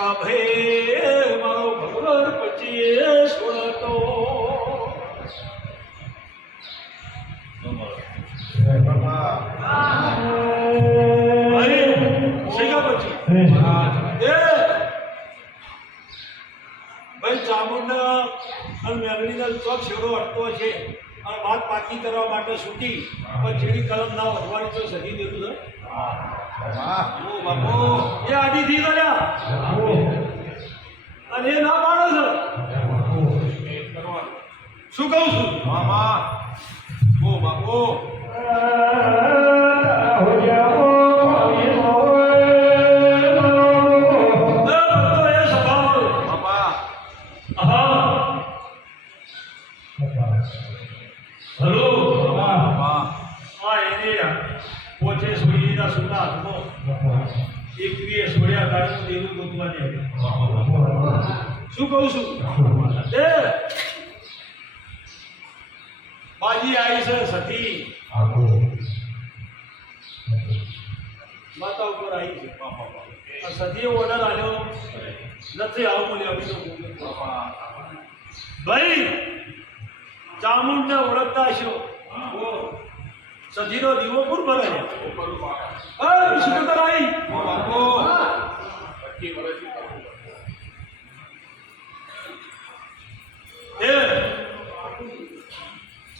ભાઈ મારો ભગવાન પછી સોળતો ભાઈ ચામુંડા અને મેલડીના ચોક છેડો અટતો છે અને વાત પાકી કરવા માટે છૂટી પણ જેની કલમ ના વધવાની તો સધી દેતું છે બાપુ એ આડી થી ગયા અને એ ના પાડો છે શું કહું છું મામા ઓ બાપુ શું કહું છું બાજી આવી છે સતી માતા ઉપર આવી છે સતીએ ઓર્ડર આવ્યો નથી આવું મને ભાઈ ચામુંડને ઓળખતા છો સતીનો દીવો કોણ ભરે વિષ્ણુદર આવી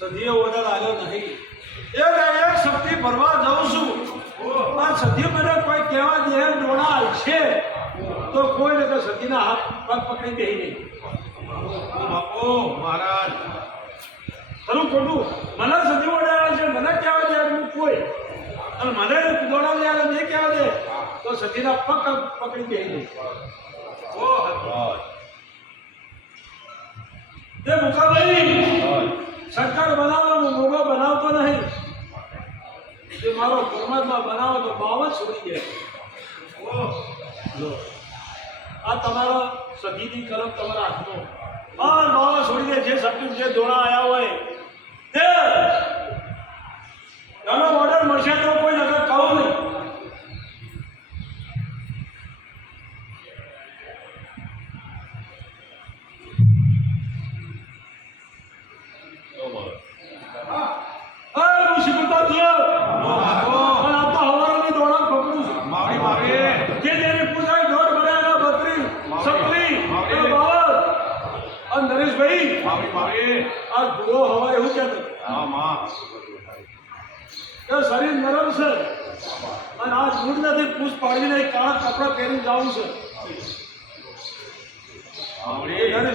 સદીએ ઓર્ડર આવ્યો નહીં એક શક્તિ ભરવા જાઉં છું પણ સદી મને કોઈ કહેવા દે ડોળા છે તો કોઈ ને સદીના હાથ પગ પકડી દે નહીં બાપુ મહારાજ ખરું ખોટું મને સદી ઓર્ડર છે મને કહેવા દે હું કોઈ અને મને દોડા દે નહીં કહેવા દે તો સદીના પગ પકડી દે નહીં તે મુકાભાઈ સરકાર બનાવવાનો મોગો બનાવતો નહીં જે મારો પરમાત્મા બનાવો તો બાવ જ છોડી જાય આ તમારો સદીની કલમ તમારા હાથનો આ બાવ છોડી દે જે શબ્દ જે દોડા આવ્યા હોય તે એનો ઓર્ડર મળશે તો કોઈ નગર કહું નહીં શરીર નરમ છે અને આ મૂળ નથી પૂછ પાડીને કાળા કપડા પહેરીને જવું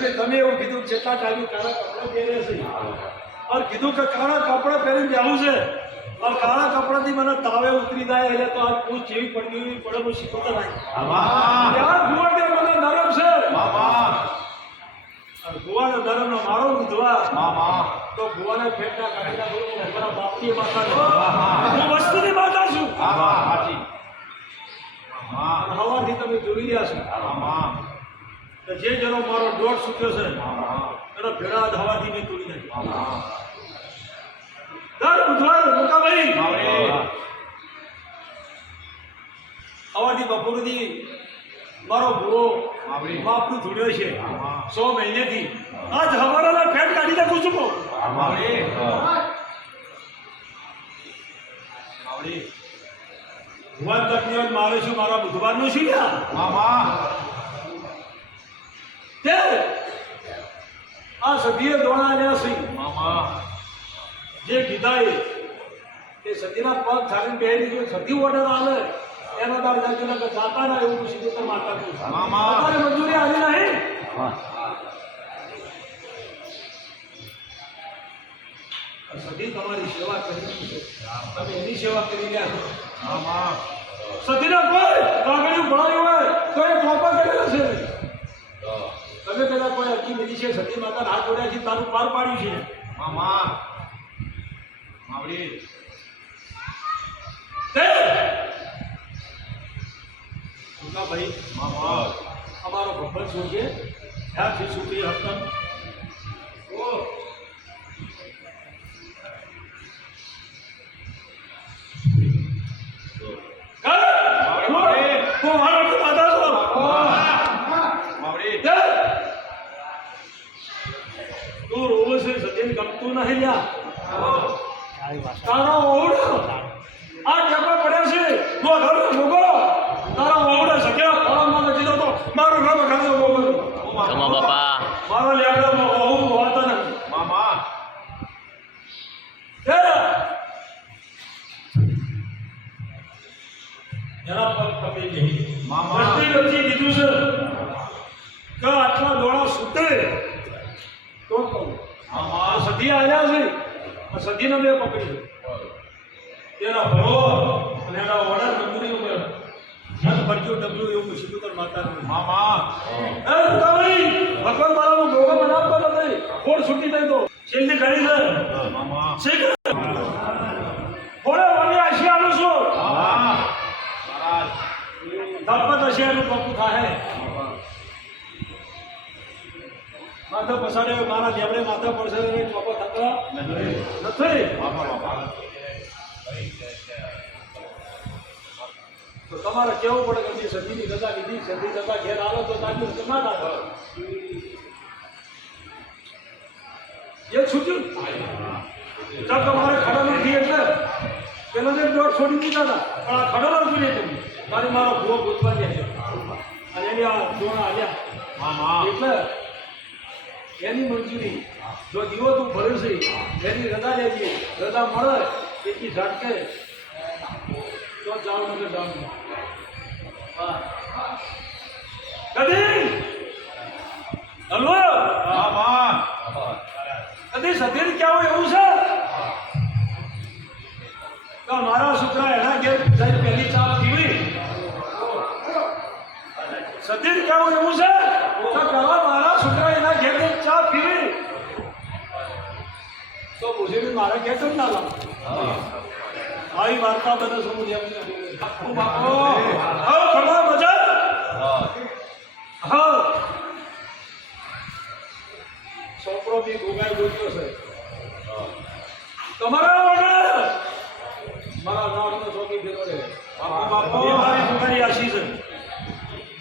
છે તમે એવું કીધું જેટલા ટાઈમ કાળા કપડા પહેરે છે અને કીધું કે કાળા કપડા પહેરીને જવું છે અને કાળા કપડાથી મને તાવે ઉતરી જાય એટલે તો આ પૂછ જેવી પડવી પડે હું શીખવતો નહીં મને નરમ છે ભુવાનો ધર્મ નો મારો વિધવા તો ભુવાને ફેટના કાઢી નાખું મારા બાપની માતા હું વસ્તુની માતા છું હવાથી તમે જોઈ રહ્યા છો જે જરો મારો દોઢ સુક્યો છે એનો ભેડા હવાથી મેં તોડી નાખ્યો દર બુધવાર મોકાભાઈ હવાથી બપોરથી મારો ભૂવો બાપનું ધૂળ્યો છે 100 મહિનેથી આજ હવાના ફેટ કાઢી નાખું છું ભગવાન તકનીવન મારે છું મારા બુધવારનું શું તે આ સદીએ દોડાયા છે જે કીધા એ સદીના પગ છાડીને બેહી ગયો સદી ઓર્ડર આવે એના તાર જાજુના કે જાતા ના એવું સીધું તો માતા તું તારે મંજૂરી આવી નહીં સદી તમારી સેવા કરી છે તમે એની સેવા કરી ગયા છો સદીના કોઈ કાગળિયું ભણાયું હોય તો એ ખોપા કરેલા છે તમે કદાચ કોઈ અરજી લીધી છે સતી માતા હાથ જોડ્યા છે તારું પાર પાડ્યું છે ભાઈ અમારો ભગવાન શું છે ત્યાંથી સુધી હકમ મારો માતા છો તું નહીં લ્યા તારો ઓવડો આ ટેપા પડ્યા છે તો ઘર મોગો તારો ઓવડો સક્યા ફળમાં નથી તો મારું નામ ખાલી મોગો કમા બાપા મારો લેકડા ઓહુ હોતો ને મામા જરા પગ પકડી ગઈ મામા વચ્ચે કીધું છે કે આટલા દોડા સુતે તો કહું મામા સધી આવ્યા છે આ સધીને બે પકડી તેના ભરો અને એના ઓર્ડર મંજૂરી ઉપર મત ભરજો ડબલું એવું પૂછ્યું કર માતા મામા એ ભાઈ ભગવાન મારાનો ભોગો બનાવતો નથી કોણ છૂટી થઈ તો છેલ્લી કરી છે મામા શીખ થોડે મને આશી આલું છું મામા ધપત હશિયારું પપ્પુ થાય માથા પસાડે મારા લેબડે માથા પડશે ને ચોપો થતો નથી તો તમારે કેવું પડે કે જે સદીની રજા લીધી સદી રજા ઘેર આવો તો તાજુ ના નાખો એ છૂટ્યું ચાલ તમારે ખડો નથી એટલે પેલો જે દોડ છોડી દીધા હતા પણ આ ખડો નથી નહીં તમે તારી મારો ભૂવો ગોતવા દે અને એની આ દોણા આવ્યા મામા એટલે એની મંજૂરી જો દીવો તું ભર્યો છે એની રજા લેજે રજા મળે એટલી ઝાટકે તો જાવ નગર જાવ કદી હલવો મામા કદી સધેર ક્યાં હોય એવું છે તો મારા છોકરા એના ઘેર જઈને પહેલી ચા પીવી સધેર ક્યાં હોય એવું છે તો કહેવા મારા છોકરા એના ઘેર જઈને ચા પીવી તો પૂછે મારા ઘેર કેમ ના લાવ આવી વાર્તા બધા શું બાપો હા ખબર મજા હા છોકરો બી ગોગાઈ ગોત્યો છે તમારા ઓર્ડર મારા નામનો ચોકી ફેરવો રે બાપો એ મારા